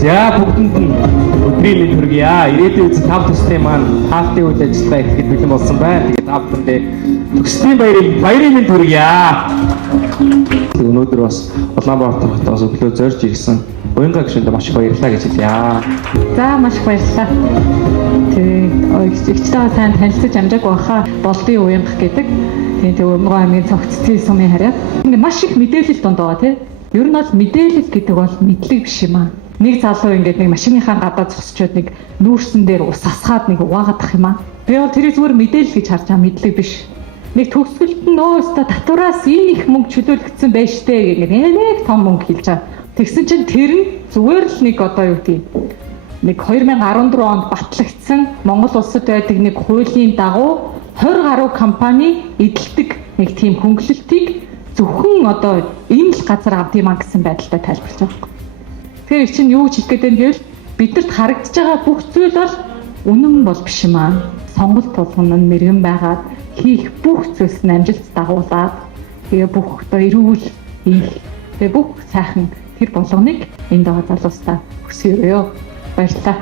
За бүгдэнд нь өдрийн мэнд хүргье. Ирээдүйн үеийн тав төслийн маань таалтын үйл ажиллагаа ихэд бэлэн болсон байна. Тэгээд тав бүхэндээ төслийн баярын мэнд хүргье. Өнөөдөр бас Улаанбаатар хотоос өглөө зорж ирсэн Уянга гишүүндээ маш их баярлалаа гэж хэлье. За маш их баярлалаа. Тэгээд ихтэй сайн танилцаж амжааг байхаа болдын Уянга гэдэг. Тэгээд Уянга аймгийн цогцтой сумын харьяа. Ингээ маш их мэдээлэл донд байгаа тийм. Ер нь бол мэдээлэл гэдэг бол мэдлэг биш юм аа. Нэг залуу ингээд нэг машиныхаа гадаа зогсчод нэг нүүрсэн дээр ус асгаад нэг угаагаадах юм аа. Би бол тэрийг зүгээр мэдээлэл гэж харж байгаа, мэдлэг биш. Нэг төгсгөлд нь өөстө татвараас энэ их мөнгө чөлөөлөгдсөн байж тээ гэх нэг том мөнгө хэлж байгаа. Тэгсэн чинь тэр нь зүгээр л нэг одоо юу гэдэг нэг 2014 онд батлагдсан Монгол улсад байдаг нэг хуулийн дагуу 20 гаруй компани эдэлдэг нэг тийм хөнгөлөлтийг зөвхөн одоо энэ л газар авд юм а гэсэн байдалтай тайлбарлаж байгаа. Тэгэхээр чинь юу гэж хэлэх гээд байна гэвэл бидэрт харагдаж байгаа бүх зүйл бол үнэн бол биш юм аа. Сонголт болгоно нь мэрэгэн байгаад хийх бүх зүйлс нь амжилт дагуулад тэгээ бүх одоо эрүүл хийх тэгээ бүх сайхан тэр болгоныг энд байгаа залуустаа хүсье. Баярлалаа.